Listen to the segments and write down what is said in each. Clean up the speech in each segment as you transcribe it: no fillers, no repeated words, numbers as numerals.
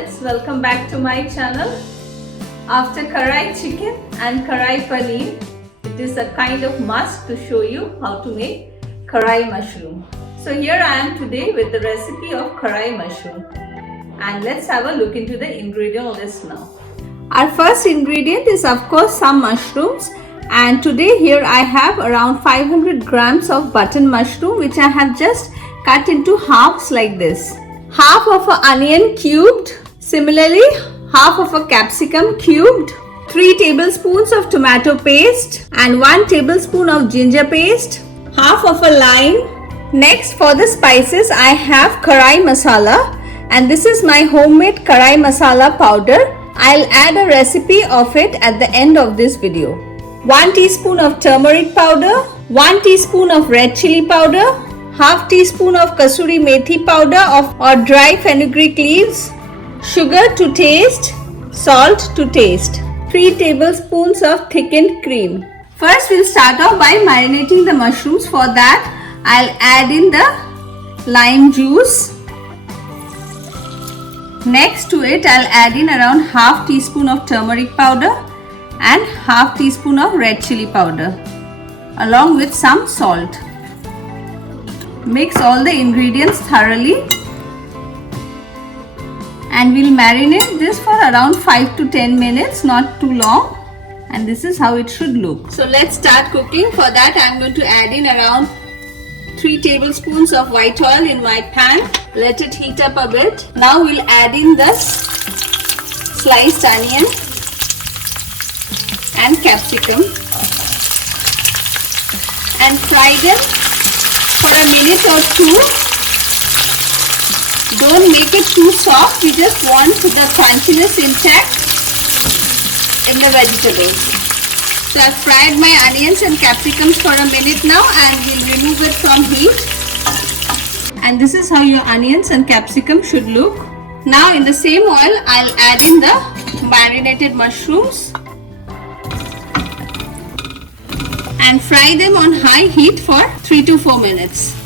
friends, welcome back to my channel. After karai chicken and karai paneer, it is a kind of must to show you how to make karai mushroom. So here I am today with the recipe of karai mushroom, and let's have a look into the ingredient list now. Our first ingredient is of course some mushrooms, and today here I have around 500 grams of button mushroom which I have just cut into halves like this. Half of an onion cubed, similarly half of a capsicum cubed, 3 tablespoons of tomato paste and 1 tablespoon of ginger paste, half of a lime. Next, for the spices I have karai masala, and this is my homemade karai masala powder. I'll add a recipe of it at the end of this video. 1 teaspoon of turmeric powder, 1 teaspoon of red chili powder, half teaspoon of kasuri methi powder or dry fenugreek leaves, sugar to taste, salt to taste, 3 tablespoons of thickened cream. First we'll start off by marinating the mushrooms. For that I'll add in the lime juice. Next to it I'll add in around half teaspoon of turmeric powder and half teaspoon of red chili powder along with some salt. Mix all the ingredients thoroughly and we'll marinate this for around 5 to 10 minutes, not too long, and this is how it should look. So let's start cooking. For that I'm going to add in around 3 tablespoons of white oil in my pan. Let it heat up a bit. Now we'll add in the sliced onion and capsicum and fry them for a minute or two. Don't make it too soft, we just want the crunchiness intact in the vegetables. So I've fried my onions and capsicums for a minute now and we'll remove it from heat. And this is how your onions and capsicum should look. Now in the same oil I'll add in the marinated mushrooms and fry them on high heat for 3 to 4 minutes.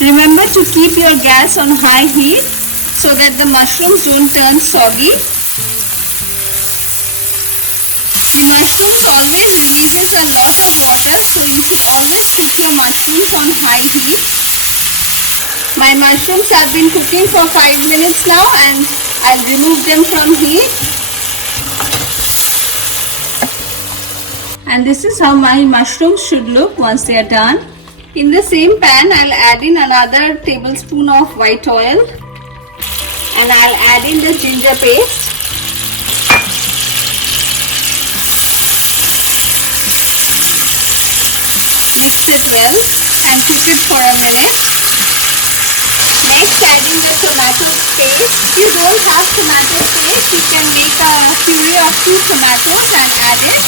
Remember to keep your gas on high heat so that the mushrooms don't turn soggy. The mushrooms always releases a lot of water, so you should always cook your mushrooms on high heat. My mushrooms have been cooking for 5 minutes now and I'll remove them from heat. And this is how my mushrooms should look once they are done. In the same pan I'll add in another tablespoon of white oil and I'll add in the ginger paste. Mix it well and cook it for a minute. Next, add in the tomato paste. If you don't have tomato paste, you can make a puree of 2 tomatoes and add it.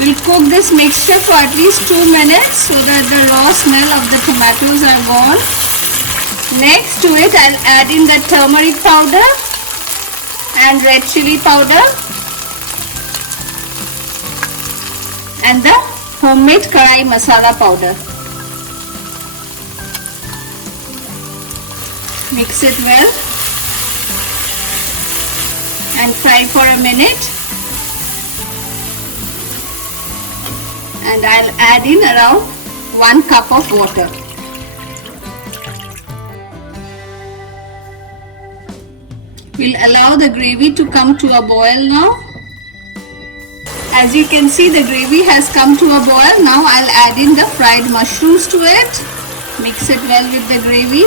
We'll cook this mixture for at least 2 minutes so that the raw smell of the tomatoes are gone. Next to it, I'll add in the turmeric powder and red chili powder and the homemade karai masala powder. Mix it well and fry for a minute. And I'll add in around 1 cup of water. We'll allow the gravy to come to a boil now. As you can see, the gravy has come to a boil. Now I'll add in the fried mushrooms to it. Mix it well with the gravy.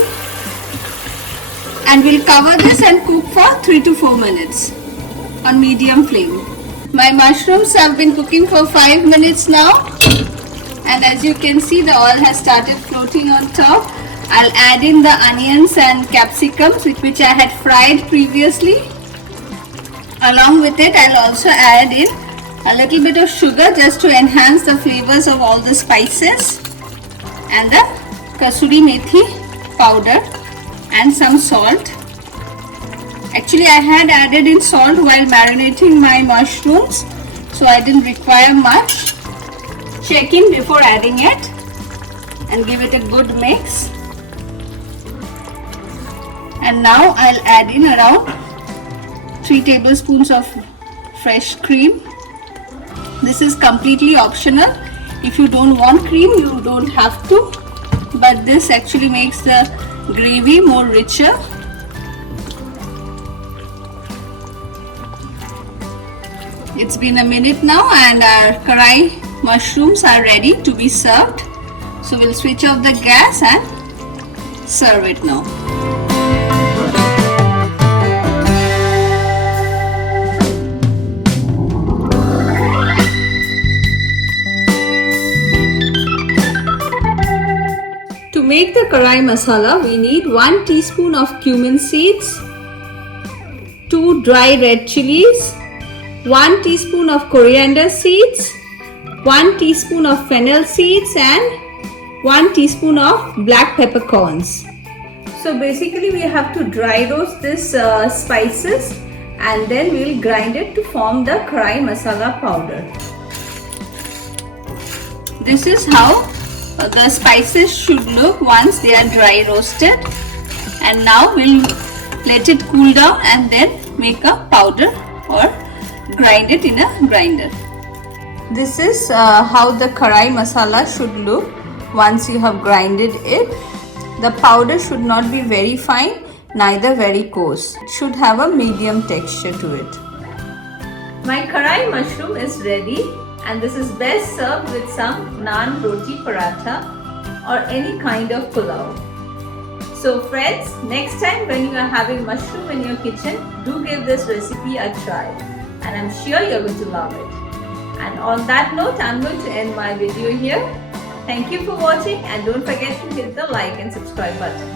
And we'll cover this and cook for 3 to 4 minutes on medium flame. My mushrooms have been cooking for 5 minutes now, and as you can see the oil has started floating on top. I'll add in the onions and capsicums which I had fried previously. Along with it I'll also add in a little bit of sugar just to enhance the flavors of all the spices, and the kasuri methi powder and some salt. Actually I had added in salt while marinating my mushrooms, so I didn't require much. Check in before adding it and give it a good mix. And now I'll add in around 3 tablespoons of fresh cream. This is completely optional. If you don't want cream, you don't have to, but this actually makes the gravy more richer. It's been a minute now and our karai mushrooms are ready to be served. So we'll switch off the gas and serve it now. To make the karai masala, we need 1 teaspoon of cumin seeds, 2 dry red chilies, 1 teaspoon of coriander seeds, 1 teaspoon of fennel seeds and 1 teaspoon of black peppercorns. So basically we have to dry roast this spices and then we'll grind it to form the karai masala powder. This is how the spices should look once they are dry roasted. And now we'll let it cool down and then make a powder or grind it in a grinder. This is how the karai masala should look once you have grinded it. The powder should not be very fine, neither very coarse. It should have a medium texture to it. My karai mushroom is ready and this is best served with some naan roti paratha or any kind of pulao. So friends, next time when you are having mushroom in your kitchen, do give this recipe a try and I'm sure you're going to love it. And on that note, I'm going to end my video here. Thank you for watching and don't forget to hit the like and subscribe button.